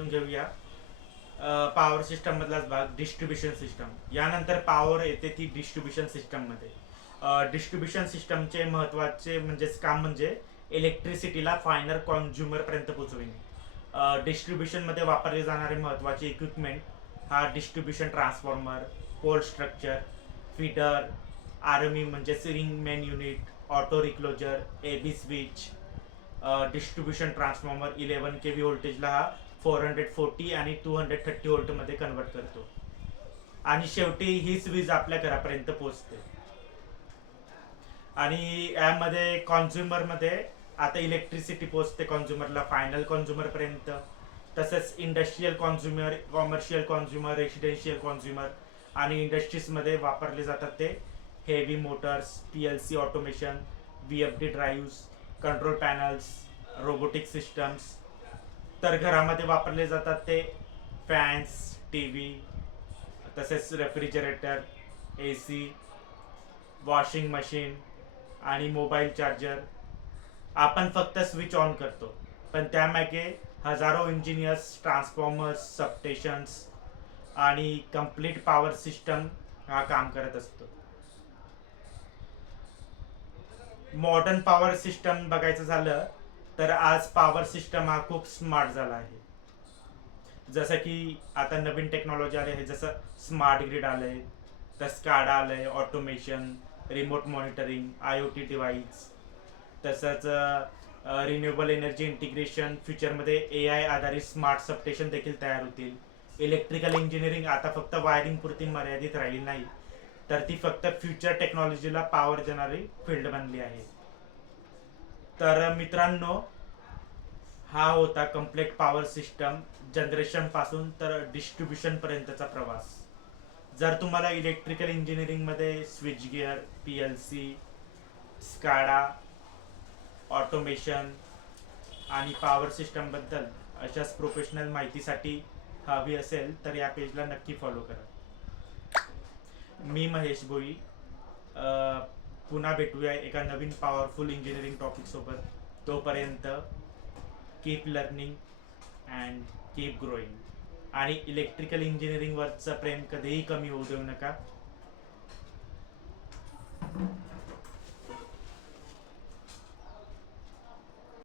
समजून घेऊया. Power system मधलाच भाग डिस्ट्रीब्युशन सिस्टम. यानंतर पॉवर येते ती डिस्ट्रीब्युशन सिस्टम मध्ये. डिस्ट्रीब्युशन सिस्टमचे महत्वाचे काम म्हणजे इलेक्ट्रिसिटीला फायनल कॉन्झ्युमर पर्यंत पोहोचविणे. डिस्ट्रीब्युशन मध्ये वापरले जाणारे महत्वाचे इक्विपमेंट हा distribution transformer, pole structure, feeder, RME म्हणजे ring main unit, auto recloser, AB switch, distribution transformer 11 KV व्होल्टेजला हा 440 आणि 230 व्होल्ट मध्ये कन्वर्ट करतो आणि शेवटी हीच वीज आपल्या घरापर्यंत पोहोचते. आणि यामध्ये कॉन्झ्युमर मध्ये आता इलेक्ट्रिसिटी पोहोचते कॉन्झ्युमरला फायनल कॉन्झ्युमर पर्यंत. तसंच industrial consumer, commercial consumer, residential consumer आणि इंडस्ट्रीजमध्ये वापरले जातात ते heavy motors, PLC automation, VFD drives, control panels, robotic systems. तर घरामध्ये वापरले जातात ते फॅन्स, टीव्ही, तसेच रेफ्रिजरेटर, AC, वॉशिंग मशीन आणि मोबाईल चार्जर. आपण फक्त स्विच ऑन करतो, पण त्यामागे हजारो इंजिनियर्स, ट्रान्सफॉर्मर्स, सबस्टेशन्स आणि कंप्लीट पॉवर सिस्टम हा काम करत असतो. मॉडर्न पॉवर सिस्टम बघायचं झालं तर आज पॉवर सिस्टम हा खूप स्मार्ट झाला आहे. जसं की आता नवीन टेक्नॉलॉजी आले आहे, जसं स्मार्ट ग्रिड आलंय, तर स्काडा आलंय, automation, remote monitoring, IoT device. तसंच रिन्युएबल एनर्जी इंटिग्रेशन. फ्युचरमध्ये AI आधारित स्मार्ट सबस्टेशन देखील तयार होतील. इलेक्ट्रिकल इंजिनिअरिंग आता फक्त वायरिंग पुरती मर्यादित राहिली नाही, तर ती फक्त फ्युचर टेक्नॉलॉजीला पॉवर देणारी फील्ड बनली आहे. तर मित्रांनो, हा होता कम्प्लीट पॉवर सिस्टम जनरेशन पासून तर डिस्ट्रीब्युशन पर्यंतचा प्रवास. जर तुम्हाला इलेक्ट्रिकल इंजिनिअरिंग मध्ये switch gear, PLC, SCADA, automation आणि पॉवर सिस्टम बद्दल अशाच प्रोफेशनल माहितीसाठी हवी असेल तर या पेजला नक्की फॉलो करा. मी महेश भोई. पुन्हा भेटूया एका नवीन पॉवरफुल इंजिनिअरिंग टॉपिक सोबत. तोपर्यंत keep learning and keep growing. आणि इलेक्ट्रिकल इंजिनिअरिंगवरचं प्रेम कधीही कमी होऊ देऊ नका.